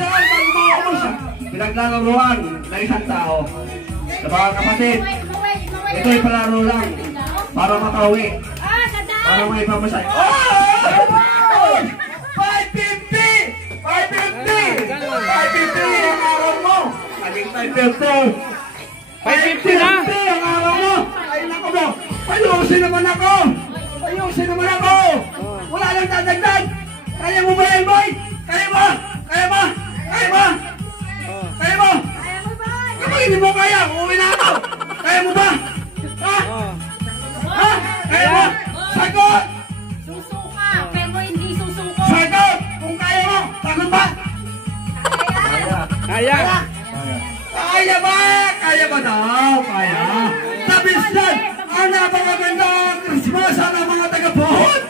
saan bago maubos pinaglalaruan ng isang tao. Sa mga kapatid, ito'y palaro lang para makauwi. Para may pamasay. Oh! 550! 550! 550 ang araw mo! Naging 550! 550 ang araw mo! Ay nako mo! Payusin naman ako! Payusin naman ako! Wala lang dadagdag! Kaya mo ba yan, boy? Kaya mo? Kaya mo? Kaya mo? Kaya mo? Kapag hindi mo kaya, uuwi na ako! Kaya mo ba? Ha? Ha? Kaya mo? Sagot! Susuka, pero hindi susuko. Sagot! Kung kaya mo, sagot ba? Kaya. Kaya ba? Kaya ba daw? Kaya. Sabistan, ang napakagandang Christmas ang mga taga-pohon.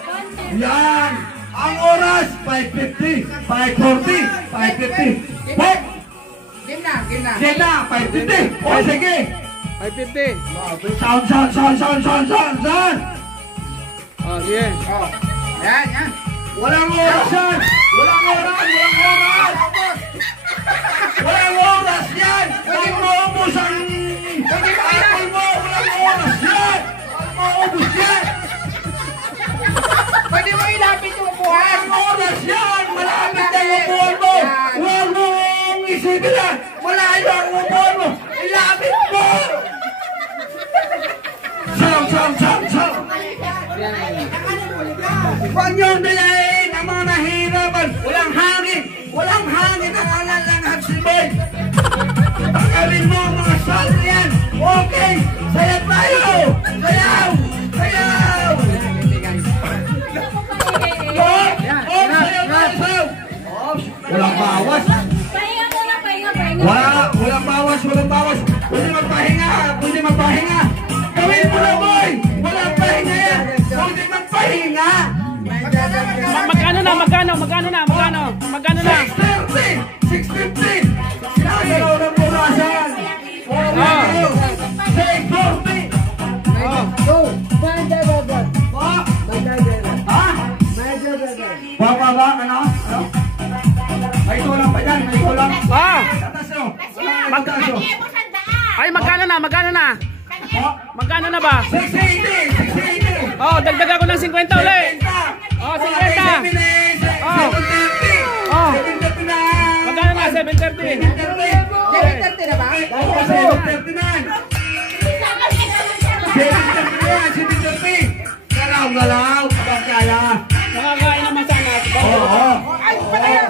Yan. Ang oras, 5:50, 5:40, 5:50. Boy! Game na. Game na, 5:50. O, sige. 550. Sound. Oh, sige. Yan. Walang oras yan! Walang oras yan! Walang maubos ang apple mo! Walang oras yan! Walang maubos yan! Pwede mo ilapit yung upuan. Walang oras yan! Malapit ang upuan mo! Huwag mong isipin yan! Malayo ang upuan mo! Ilapit mo! Sound! Huwag niyong dalayin ang mga nahihirapan! Walang hangin ang alalanghat si Boy! Pagkawin mo ang mga salt yan! Okay! Sayaw tayo! Sayaw! Sayaw! Walang bawas! Pahinga muna. Walang bawas! Pwede magpahinga! Gawin mo na, Boy! Walang pahinga yan! Pwede magpahinga! Magkano na? 6:30! 6:50! Sinagalaw ng burasan! 6:40! Bababa, ano? May kulang pa dyan, may kulang. Tatasyo! Ay, magkano na? Magkano na ba? 680! Oh, dagdag ako ng 50 ulit. Oh, 50. Oh. Magkano na? 730. 7:30 na ba? 730! Galaw! Kapag kaya! Nakakain naman sana. Oo! Ay, pataya!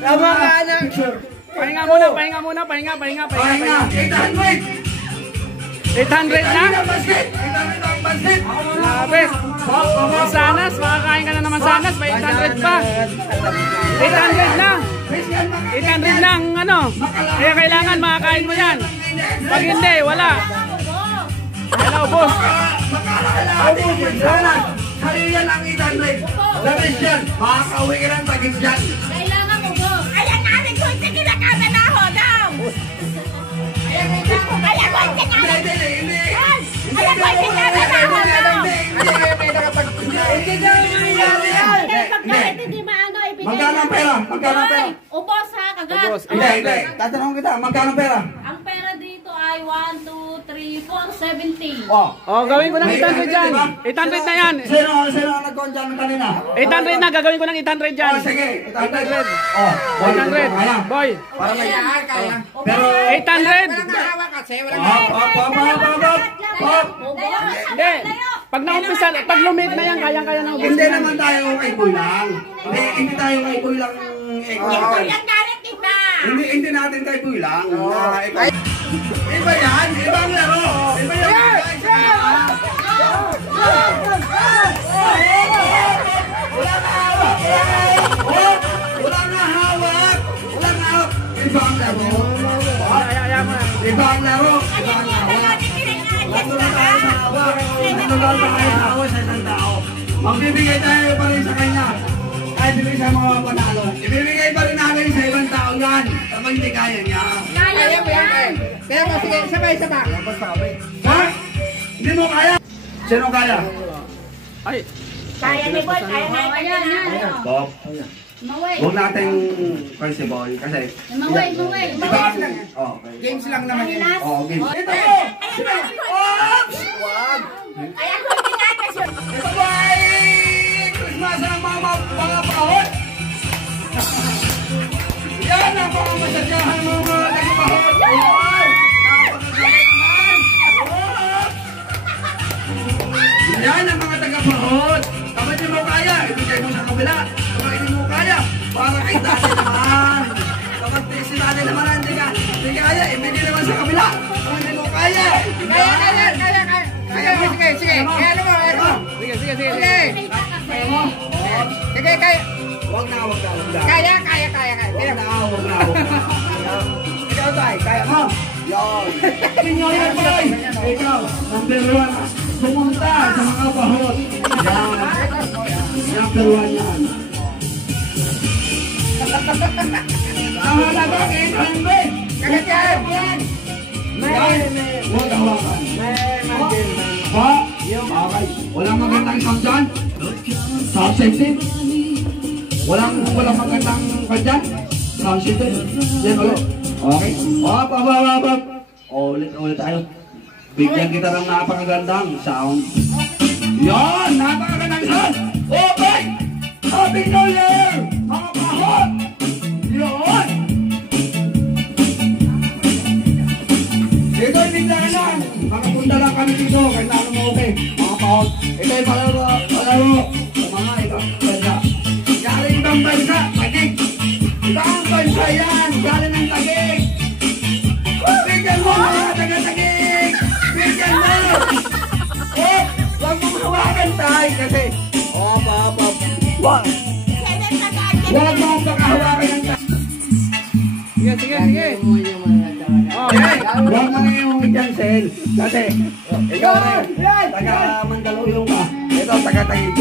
Tama ka, anak. Pahinga muna. Pahinga. 800! 800 na? 800 ang pansit! Grabe. Sanas, makakain taas, may 800 pa. 800 na. 800 na ang ano. Kaya kailangan makakain mo yan. Pag hindi, wala. Hello, boss. Sarili yan ang 800. Labis yan. Makakauwi ka ng tagis yan. Kailangan mo po. Ayan natin ko, sige na kami na ho daw. Ayan ko, sige na. Hindi. Ayan ko, sige na ho daw. Hindi maano, ibigay. Magkano ang pera? Magkano ang pera? Ubos ha, kagat. Ubos. Hindi. Tatanong kita, magkano ang pera? Ang pera dito ay 1, 2, 3, 4, 70. Oh, gawin ko ng 800 dyan. 800 na yan. Sino ang nag-con dyan kanina? 800 na, gagawin ko ng 800 dyan. Sige, 800. 800. Boy. Para may Kaya. pero 800. Hindi. Pag naumpisa, pag lumit na yan, kayang-kaya na Hindi naman tayo kay Boy lang. Hindi tayo kay Boy lang. Hindi natin kay Boy lang. Iba yan, ibang laro. Iba yan. Wala na hawak. Wala na hawak. Ibang laro. Ibang laro. Bago lang tayo sa hawak. Bago lang tayo sa hawak sa isang tao. Magbibigay tayo pa rin sa kanya. Kahit hindi siya mga panalo. Ibibigay pa rin natin sa ibang tao yan. Kapag hindi kaya niya. Kaya mo yan. Kaya mo, sige, sabay-sabay. Ha? Hindi mo kaya? Sino kaya? Ay, Kaya ni Boy, kaya na. Bob. Maway. Huwag natin kung si Boy kasi... Maway. Diba? Oh, okay. Games lang naman yun. Oh, game. Ito mo! Wag. Kaya ko pinakasyon. Ito ba ay Christmas ng mga pahot? Yan ang mga masadyahan ng mga nagpahot. Wow! Napakagalit naman! Yan ang mga tagapahot. Kapag hindi mo kaya, ibigay mo sa kabila. Kapag hindi mo kaya, para kay dati naman. Kapag si dati naman hindi kaya, ibigay naman sa kabila. Kapag hindi mo kaya. Kaya mo, sige. Kaya mo. sige. Kaya mo? Sige, kaya. Huwag na. Kaya. Huwag na. Ikaw tayo, kaya mo? Yan. Inyo yan, boy. Ikaw, number 1. Pumunta sa mga bahot. Yan. Number 1 yan. Ang halagang 800. Kagat yan. Huwag hawakan. Ha? Okay. Walang magandang sound dyan? Sound system? Walang magandang sound dyan? Sound system? Yan ulit. Okay. Up. Ulit tayo. Bigyan kita ng napakagandang sound. Yan! Napakagandang sound! Okay! Happy New Year! Mga pahot! Yan! Ito ay biglaan lang. Makapunta lang kami dito. Kailangan mo okay. Mga pahot. Ito ay palaro sa mga ibang bansa. Galing ibang bansa. Tagig. Ibang bansa yan. Galing ng Tagig. Bigyan mo mga taga-Tagig. Bigyan mo. Oh, huwag mong hawakan tayo kasi. Huwag mong pakahawakan ng tayo. Sige. Huwag mo ngayong dyan, Sel. Kasi, ikaw rin, taga-Mandaluyong ka. Ito, taga-Tagig.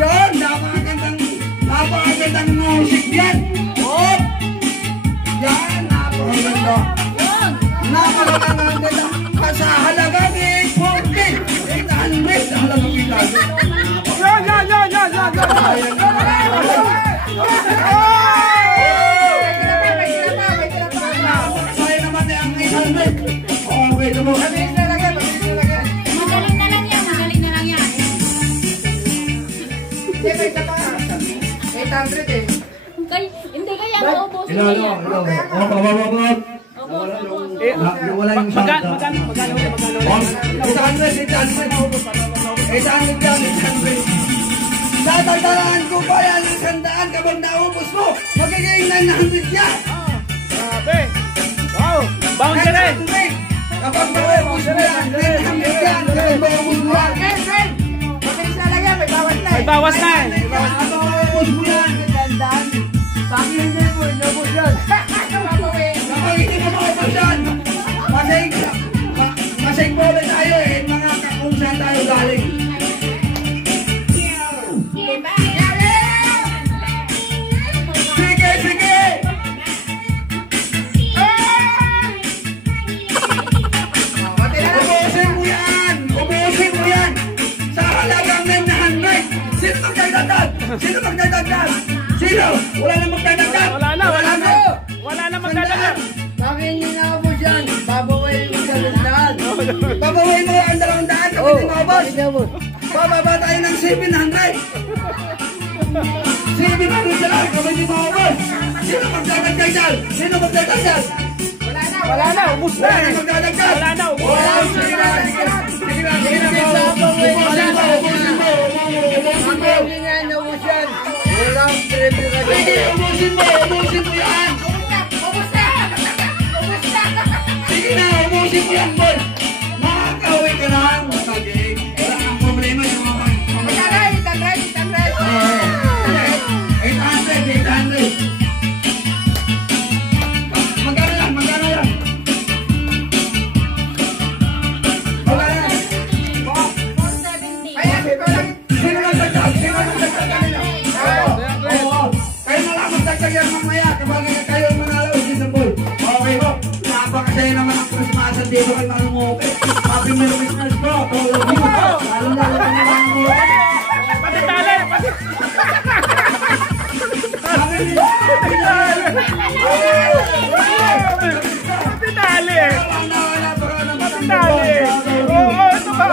Yun, napakagandang music yan. Oh! Yan, napakaganda. Napakaganda. Sa halagang 840. 800 sa halagang bilang. Saya naman na ang 800. Okay, ito mo. Magaling na lang yan. Sige, isa pa. 800 eh. Hindi kaya maubos. Ilalo. Nawala yung sound. Magkano? 800. Tatagdalaan ko pa yan ng 100 kapag naubos mo. Magiging 900 yan. Grabe. Wow. Boundary. Kapag naubos mo yan, 900 yan. Kapag naubos mo yan. Mabilis na lang yan, may bawat na eh. Ibawas na eh. Ubus mo yan. Sabi hindi po, inubos yan. Kapag hindi mo maubos yan, masig po ulit tayo eh, mga kung saan tayo galing. Sige, sige! Ubusin mo yan! Ubusin mo yan! Sa halagang 900! Sino magdadagdag? Sino magdadagdag? Sino? Wala na magdadagdag! Wala na, wala na. Wala na magdadagdag. Bakit hindi naubos yan? Babaway mo sa landahan. Babawin mo ang 200 kapag hindi maubos! Inubos. Bababa tayo ng 700! 700 lang kapag hindi maubos! Sino magdadagdag dyan? Sino magdadagdag? Wala na, ubus na Wala eh. na magdadagdag! Wala na, ubus Wala na. na! Sige na! Sige na! Sige na! Sige na! Babaway mo. Ubusin mo! Ubusin mo! Hindi nga inubos yan. Walang premium ka Sige! dyan. Ubusin mo! Ubusin mo yan! Sige na! Ubusin mo yan, boy! Makakauwi ka lang! Saging! Wala kang problema yung mga Itaray, itaray, itaray. 800! Magkano yan? Magkano yan? Magkano yan? Ay, sabi ko lang. Sino nagdagdag? Sino nagdagdag kanina? Oo. Kayo na lang magdagdag yan mamaya kapag kayo manalo si Samboy. Okay po. Napakasaya naman ang Christmas at dito kayo manungukin. Happy Merry Christmas po. Lalo-lalo ka naman nangungukin. Pati tali, pati. Happy Pati tali. Pati tali. Oo, ito ba?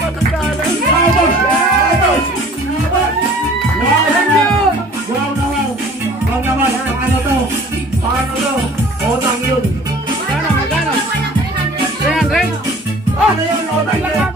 Pati tali. Wow naman. Paano to? Paano to? Utang yun. Magkano, magkano? 300? Ano yun?